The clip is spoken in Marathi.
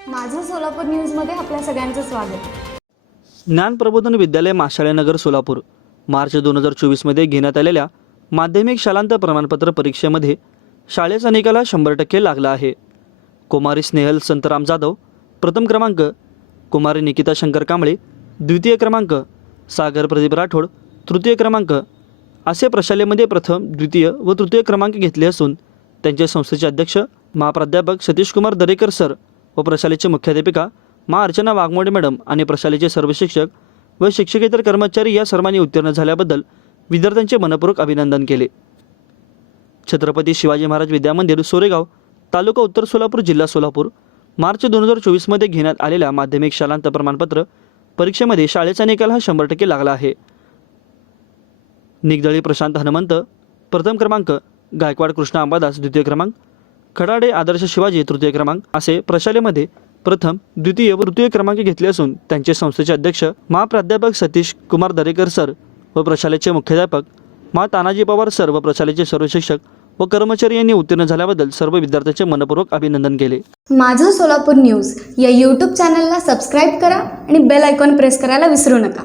सोलापूर न्यूजमध्ये आपल्या सगळ्यांचं स्वागत. ज्ञान प्रबोधन विद्यालय माशाळेनगर सोलापूर. मार्च दोन हजार चोवीसमध्ये घेण्यात आलेल्या माध्यमिक शालांत प्रमाणपत्र परीक्षेमध्ये शाळेचा निकाला शंभर टक्के लागला आहे. कुमारी स्नेहल संतराम जाधव प्रथम क्रमांक कुमारी निकिता शंकर कांबळे द्वितीय क्रमांक सागर प्रदीप राठोड तृतीय क्रमांक असे प्रशालेमध्ये प्रथम द्वितीय व तृतीय क्रमांक घेतले असून त्यांचे संस्थेचे अध्यक्ष महाप्राध्यापक सतीश कुमार दरेकर सर व प्रशालेचे मुख्याध्यापिका मा अर्चना वाघमोडे मॅडम आणि प्रशालेचे सर्व शिक्षक व शिक्षकेतर कर्मचारी या सर्वांनी उत्तीर्ण झाल्याबद्दल विद्यार्थ्यांचे मनपूर्वक अभिनंदन केले. छत्रपती शिवाजी महाराज विद्यामंदिर सोरेगाव तालुका उत्तर सोलापूर जिल्हा सोलापूर मार्च दोन हजार चोवीसमध्ये घेण्यात आलेल्या माध्यमिक शालांत प्रमाणपत्र परीक्षेमध्ये शाळेचा निकाल हा शंभर टक्के लागला आहे. निगदळी प्रशांत हनुमंत प्रथम क्रमांक गायकवाड कृष्ण अंबादास द्वितीय क्रमांक खडाडे आदर्श शिवाजी तृतीय क्रमांक असे प्रशालेमध्ये प्रथम द्वितीय व तृतीय क्रमांक घेतले असून त्यांचे संस्थेचे अध्यक्ष महाप्राध्यापक सतीश कुमार दरेकर सर व प्रशालेचे मुख्याध्यापक मा तानाजी पवार सर व प्रशालेचे सर्व शिक्षक व कर्मचारी यांनी उत्तीर्ण झाल्याबद्दल सर्व विद्यार्थ्यांचे मनपूर्वक अभिनंदन केले. माझं सोलापूर न्यूज या यूट्यूब चॅनलला सबस्क्राईब करा आणि बेल आयकॉन प्रेस करायला विसरू नका.